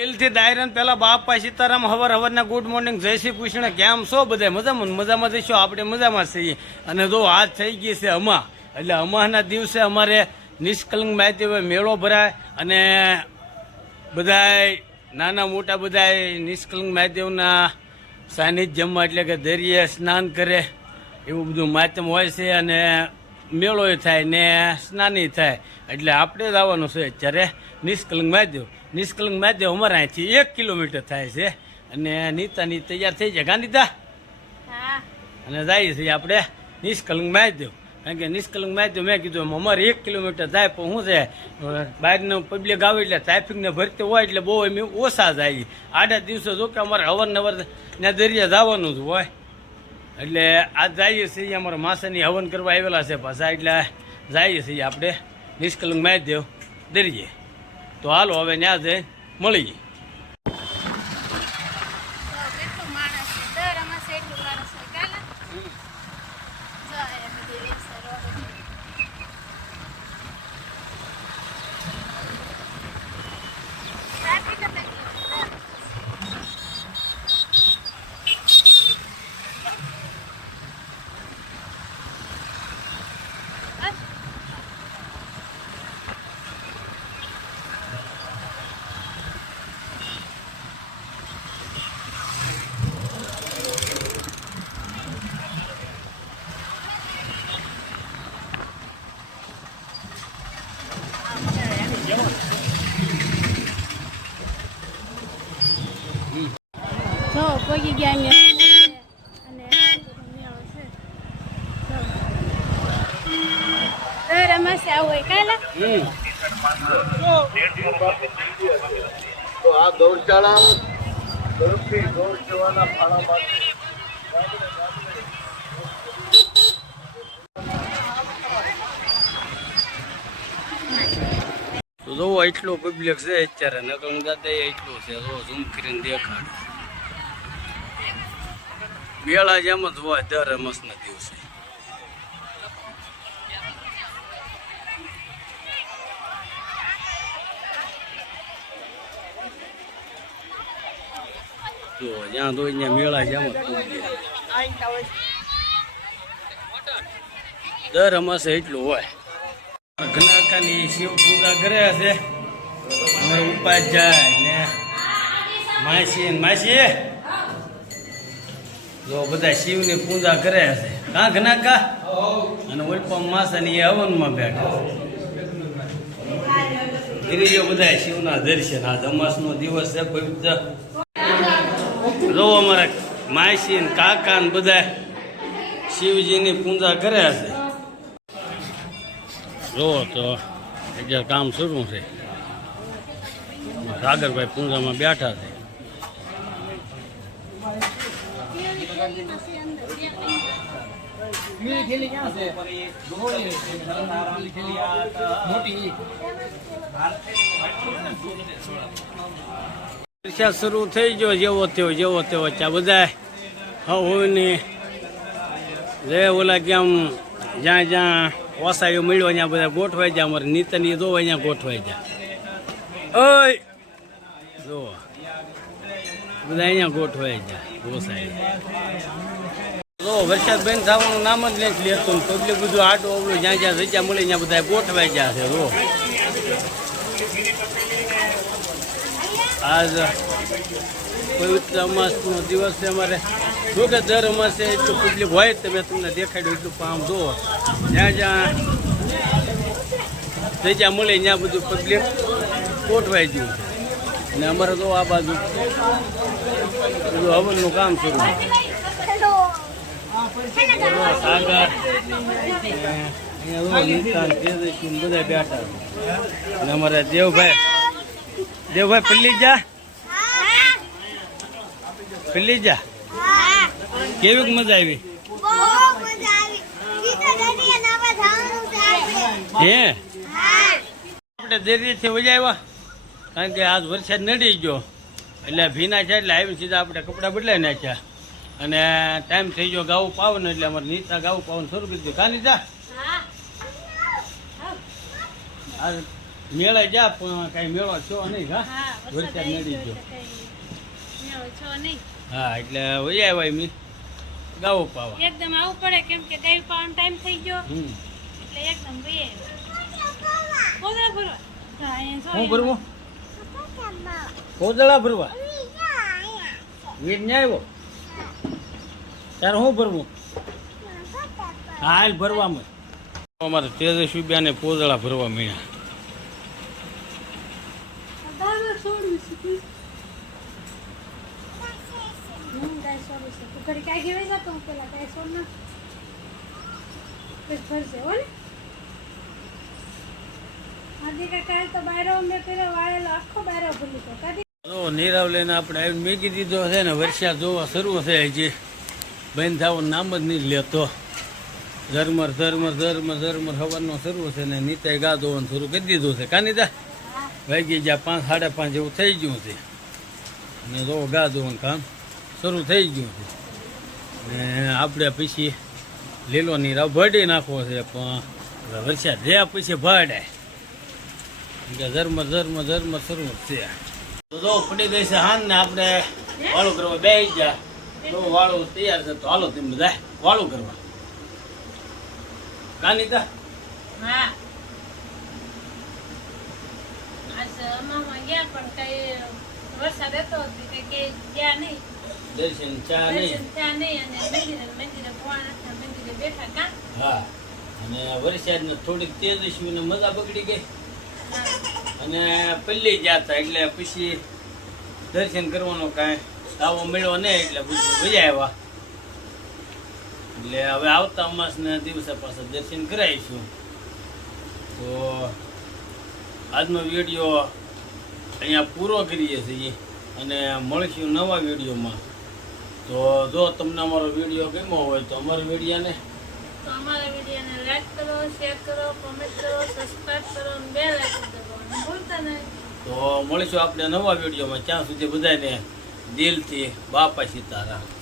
દિલથી દાયરન પેલા બાપા સીતારામ હવારના ગુડ મોર્નિંગ જય શ્રી કૃષ્ણ. કેમ છો બધા? મજામાં જઈશું. આપણે મજામાં છીએ. અને જો આજ થઈ ગઈ છે અમા, એટલે અમાના દિવસે અમારે નિષ્કલંક માહિતી મેળો ભરાય અને બધાય નાના મોટા બધાય નિષ્કલંક મહાદેવના સાનિધ્યમાં એટલે કે દરિયે સ્નાન કરે એવું બધું માધ્યમ હોય છે. અને મેળો થાય ને સ્નાની થાય એટલે આપણે જ આવવાનું છે અત્યારે નિષ્કલંક મહાદેવ. નિષ્કલંક મહાદેવ અમારા અહીંથી 1 કિલોમીટર થાય છે. અને નીતાની તૈયાર થઈ જાય ગાંધીતા અને જાય છે આપણે નિષ્કલંક મહાદેવ. કારણ કે નિષ્કલંક મહાદેવ મેં કીધું અમારે 1 કિલોમીટર થાય પણ શું છે બહારનું પબ્લિક આવે એટલે ટ્રાફિકને ભરતી હોય એટલે બહુ એમ ઓછા જાય. આડા દિવસે જો કે અમારે અવારનવાર ત્યાં દરિયા જવાનું જ હોય એટલે આજ જઈએ છીએ. અમારા માસાની હવન કરવા આવેલા છે પાછા એટલે જઈએ છીએ આપણે નિષ્કલંક મહાદેવ દરિયે. તો હાલો હવે ત્યાં જઈ મળીએ. જો પગી ગયા અને રમાશે આવું હોય કાલા તો આ ગૌશાળા તરફથી ગૌ સેવાના ફાળામાં તો જોવો એટલું પબ્લિક છે અત્યારે નકલ દાદા એટલું છે. જો ઝૂમ કરીને દેખાડ મેળા જેમ જ હોય દર રમસના દિવસે. જો જ્યાં તો અહીંયા મેળા જેમ જ દર રમસે એટલું હોય. ઘનાકાની શિવ પૂજા કરે છે ઉપાધ્યાય ને માસી જો બધા શિવની પૂજા કરે છે કા ઘનાકા અને ઓલપા માસાની એ હવનમાં બેઠા છે. ત્રીજો બધા શિવના દર્શન. આ અમાસનો દિવસ છે પવિત્ર. જો અમારા માસી ને કાકા ને બધા શિવજીની પૂજા કરે છે. જો તો અત્યારે કામ શરૂ છે. સાગરભાઈ પૂજામાં બેઠા છે. વરસાદ શરૂ થઈ ગયો જેવો તેવો ત્યાં બધા હોય જે ઓલા કેમ જ્યાં ઓસાયો મળ્યો અહીંયા બધા ગોઠવાઈ જાય. અમારે નીતની દો અહીંયા ગોઠવાઈ જાય. ઓય જો બધા અહીંયા ગોઠવાઈ જાય ઓસાઈ. જો વરસાદ બંધ થવાનું નામ જ નથી લેતું. પબ્લિક બધું આટો અવળું જ્યાં રજા મળી ત્યાં બધા ગોઠવાઈ જાય છે. જો આજ પવિત્ર અમાસનો દિવસ છે અમારે. જો કે દર અમાસે એટલું પબ્લિક હોય તો મેં તમને દેખાડ્યું એટલું કામ જુઓ જ્યાં રજા મળે ત્યાં બધું પબ્લિક ગોઠવાઈ ગયું છે. અને અમારે તો આ બાજુ બધું હવનનું કામ શરૂ છે. સાગર અહીંયા બધા બેઠા અને અમારા દેવભાઈ પલ્લી જા કેવી મજા આવી? હે આપણે દેરીથી વજાવ્યા કારણ કે આજ વરસાદ નડી ગયો એટલે ભીના છે એટલે આવીને સીધા આપણે કપડાં બદલાઈ નાખ્યા અને ટાઈમ થઈ ગયો ગાવું પાવન એટલે અમારે નીતા ગાવું પાવન શરૂ કરી દીધું. કા નીતા મેળે જા પણ કઈ મેળો છો નહીં હા હા વરસાદ વરસાદ આવી નડી ગયો ગયો એટલે કઈ મેળો છો નહીં હા એટલે વહી આવ્યા મી ગાવો પાવા એકદમ આવવું પડે કેમ કે ગાય પાવાનો ટાઈમ થઈ ગયો હમ એટલે એકદમ ભાઈ કોદળા ભરવા હા અહીંયા હું ભરવું કોદળા ભરવા વીર ને આવ્યો તારે શું ભરવું હાલ ભરવામાં અમારે તેજસ્વી બેને પોદળા ભરવા મળ્યા દાદા છોડ્યું છે ગાય છોડ્યું છે તું ઘડી કાંઈ ઘેવાય જતો હું પેલા ગાય છોડ ના પછી ભરશે હો ને આજે કાંઈ તો બાયરો મેં પેલો વાળેલો આખો બાયરો ભૂલી ગયો કાઢી તો નીરવ લઈને આપણે આવીને મેકી દીધો છે ને વરસાદ જોવા શરૂ છે હજી બંધ થવાનું નામ જ નહીં લેતો ઝરમર ઝરમર ઝરમર ઝરમર હવાનો શરૂ છે ને નીચે ગા ધોવાનું શરૂ કરી દીધું છે કાની તા વાગી જ્યાં 5 સાડા 5 જેવું થઈ ગયું છે અને જો ગા ધોવાનું કામ શરૂ થઈ ગયું છે ને આપણે પછી લીલો નીરાવ ભડી નાખવો છે પણ વરસાદ રહ્યા પછી ભડાય કે ઝરમર ઝરમર ઝરમર શરૂ છે તો જો પડી ગઈ છે હાન ને આપણે વાળું કરવા બેસી ગયા તો વાળું તૈયાર છે તો હાલો તમે બધા વાળું કરવા કાનિતા હા આજ અમામાં ગયા પણ કઈ વરસાદ હતો કે ગયા નહીં દર્શન ચા નહીં દર્શન થયા નહીં અને મંદિરે ભગવાન મંદિરે બેઠા કા હા અને વરસાદ ને થોડીક તેજસ્વી ને મજા બગડી ગઈ અને પલ્લી ગયા હતા એટલે પછી દર્શન કરવાનો કાંઈ આવો મળ્યો નહીં એટલે મજા આવ્યા એટલે હવે આવતા અમાસના દિવસે પાછા દર્શન કરાવીશું તો આજનો વિડીયો અહીંયા પૂરો કરીએ છીએ અને મળીશું નવા વિડીયોમાં તો જો તમને અમારો વિડીયો ગમ્યો હોય તો અમારા વિડીયોને તો અમારા વિડીયોને લાઈક કરો શેર કરો કોમેન્ટ કરો સબસ્ક્રાઇબ કરો અને બેલ આઇકન દબાવવાનું ભૂલતા નહીં તો મળીશું આપણે નવા વિડીયોમાં ત્યાં સુધી બધાને દિલથી બાપા સીતારામ